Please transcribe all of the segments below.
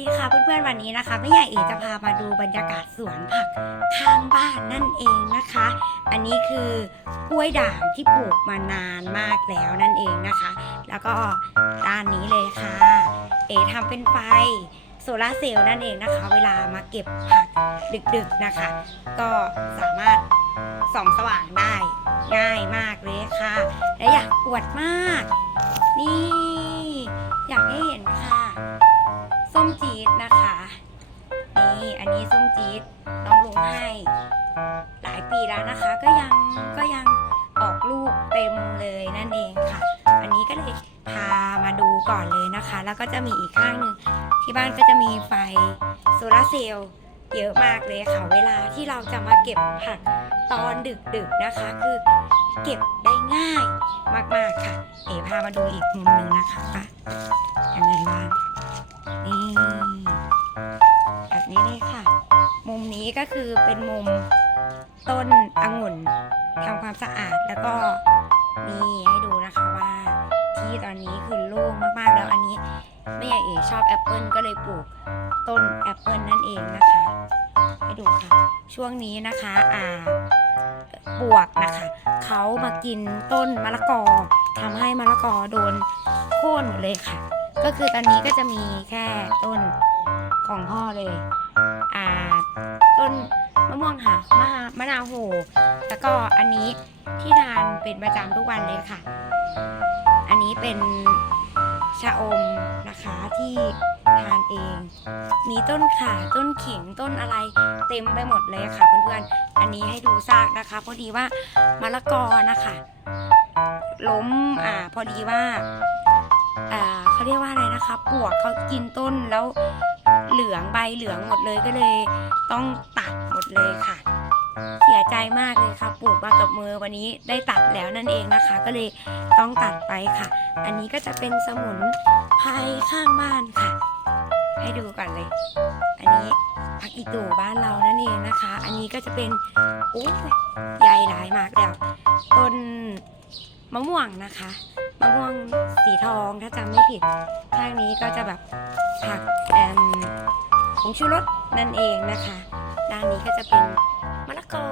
ดีค่ะเพื่อนๆวันนี้นะคะแม่ใหญ่เอจะพามาดูบรรยากาศสวนผักข้างบ้านนั่นเองนะคะ อันนี้คือกล้วยด่างที่ปลูกมานานมากแล้วนั่นเองนะคะ แล้วก็ด้านนี้เลยค่ะ เอทำเป็นไฟโซลาเซลล์นั่นเองนะคะ เวลามาเก็บผักดึกๆนะคะ ก็สามารถส่องสว่างได้ง่ายมากเลยค่ะ และอยากอวดมาก นี่ อยากให้เห็นค่ะ ส้มจี๊ดนะคะ นี่อันนี้ส้มจี๊ดน้องลุงให้หลายปีแล้วนะคะ ก็ยังก็ยังออกลูกเต็มเลยนั่นเองค่ะ อันนี้ก็เลยพามาดูก่อนเลยนะคะ แล้วก็จะมีอีกข้างหนึ่งที่บ้านก็จะมีไฟโซลาเซลล์เยอะมากเลยค่ะ เวลาที่เราจะมาเก็บผักตอนดึกๆนะคะ คือเก็บได้ง่ายมากๆค่ะ เอ๋พามาดูอีกมุมหนึ่งนะคะว่ายังไงบ้าง นี้ก็คือเป็นมุมต้นองุ่นทำความสะอาดแล้วก็นี่ให้ดูนะคะว่าที่ตอนนี้คือโล่งมากๆแล้วอันนี้แม่ใหญ่เอ๋ชอบแอปเปิลก็เลยปลูกต้นแอปเปิลนั่นเองนะคะ ให้ดูค่ะ ช่วงนี้นะคะอ่าปวกนะคะเขามากินต้นมะละกอทำให้มะละกอโดนโค่นหมดเลยค่ะ ก็คือตอนนี้ก็จะมีแค่ต้นของพ่อเลย ม่วงหามะมะนาวโห แล้วก็อันนี้ที่ทานเป็นประจำทุกวันเลยค่ะ อันนี้เป็นชะอมนะคะที่ทานเอง มีต้นข่าต้นขิงต้นอะไรเต็มไปหมดเลยค่ะ เพื่อนๆ อันนี้ให้ดูซากนะคะ พอดีว่ามะละกอนะคะ ล้มอ่าพอดีว่าอ่าเขาเรียกว่าอะไรนะคะ ปวกเขากินต้นแล้ว เหลืองใบเหลืองหมดเลยก็เลย ต้องตัดหมดเลยค่ะ เสียใจมากเลยค่ะปลูกมากับมือวันนี้ได้ตัดแล้วนั่นเองนะคะ ก็เลยต้องตัดไปค่ะ อันนี้ก็จะเป็นสมุนไพรข้างบ้านค่ะ ให้ดูก่อนเลย อันนี้ผักอีตูบ้านเรานั่นเองนะคะ อันนี้ก็จะเป็นอู้ยใหญ่หลายมากแล้วต้นมะม่วงนะคะมะม่วงสีทองถ้าจำไม่ผิดข้างนี้ก็จะแบบผักแอม ผงชูรสนั่นเองนะคะ ด้านนี้ก็จะเป็นมะละกอ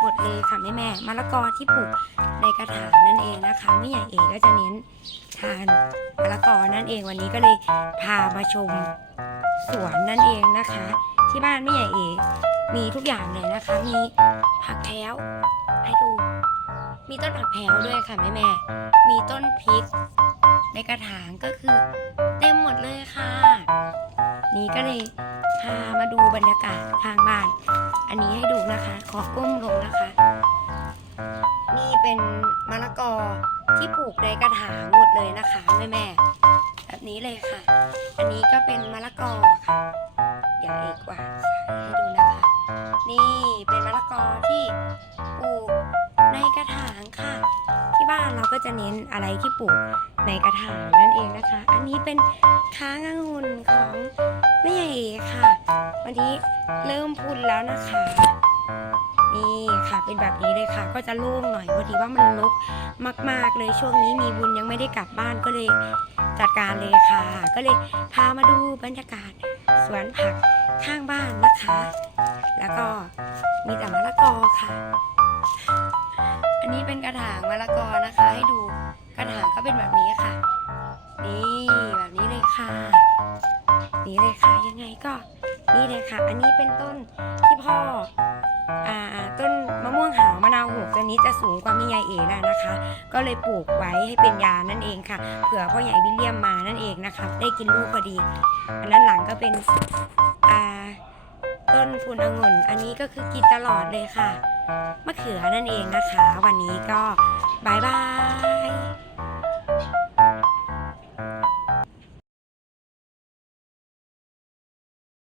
หมดเลยค่ะแม่แม่มะละกอที่ปลูกในกระถางนั่นเองนะคะไม่ใหญ่เองก็จะเน้นทานมะละกอนั่นเองวันนี้ก็เลยพามาชมสวนนั่นเองนะคะ ที่บ้านไม่ใหญ่เองมีทุกอย่างเลยนะคะ มีผักแพ้วให้ดู มีต้นผักแพ้วด้วยค่ะแม่แม่มีต้นพริก ในกระถางก็คือเต็มหมดเลยค่ะ นี่ก็เลยามาดูบรรยากาศทางบ้าน อันนี้ให้ดูนะคะ ขอก้มลงนะคะ นี่เป็นมะละกอที่ปลูกในกระถางหมดเลยนะคะแม่แม่แบบนี้เลยค่ะ อันนี้ก็เป็นมะละกอค่ะ ก็จะเน้นอะไรที่ปลูกในกระถางนั่นเองนะคะ อันนี้เป็นค้างองุ่นของแม่ใหญ่ค่ะ วันนี้เริ่มพุนแล้วนะคะ นี่ค่ะเป็นแบบนี้เลยค่ะ ก็จะโล่งหน่อยพอดีว่ามันรกมาก ๆเลยช่วงนี้มีบุญยังไม่ได้กลับบ้านก็เลยจัดการเลยค่ะ ก็เลยพามาดูบรรยากาศสวนผักข้างบ้านนะคะ แล้วก็มีแต่มะละกอค่ะ อันนี้เป็นกระถางมะละกอนะคะ ให้ดูกระถางก็เป็นแบบนี้ค่ะ นี่แบบนี้เลยค่ะ นี่เลยค่ะยังไงก็ นี่เลยค่ะ อันนี้เป็นต้นที่พ่ออ่าต้นมะม่วงหาวมะนาวหกตัวนี้จะสูงกว่าแม่ยายเอ๋แล้วนะคะ ก็เลยปลูกไว้ให้เป็นยานั่นเองค่ะเผื่อพ่อใหญ่วิลเลียมมานั่นเองนะคะ ได้กินลูกพอดี อันนั้นหลังก็เป็นอ่า ต้นพูนองุ่น อันนี้ก็คือกินตลอดเลยค่ะ มะเขือนั่นเองนะคะ วันนี้ก็บายบาย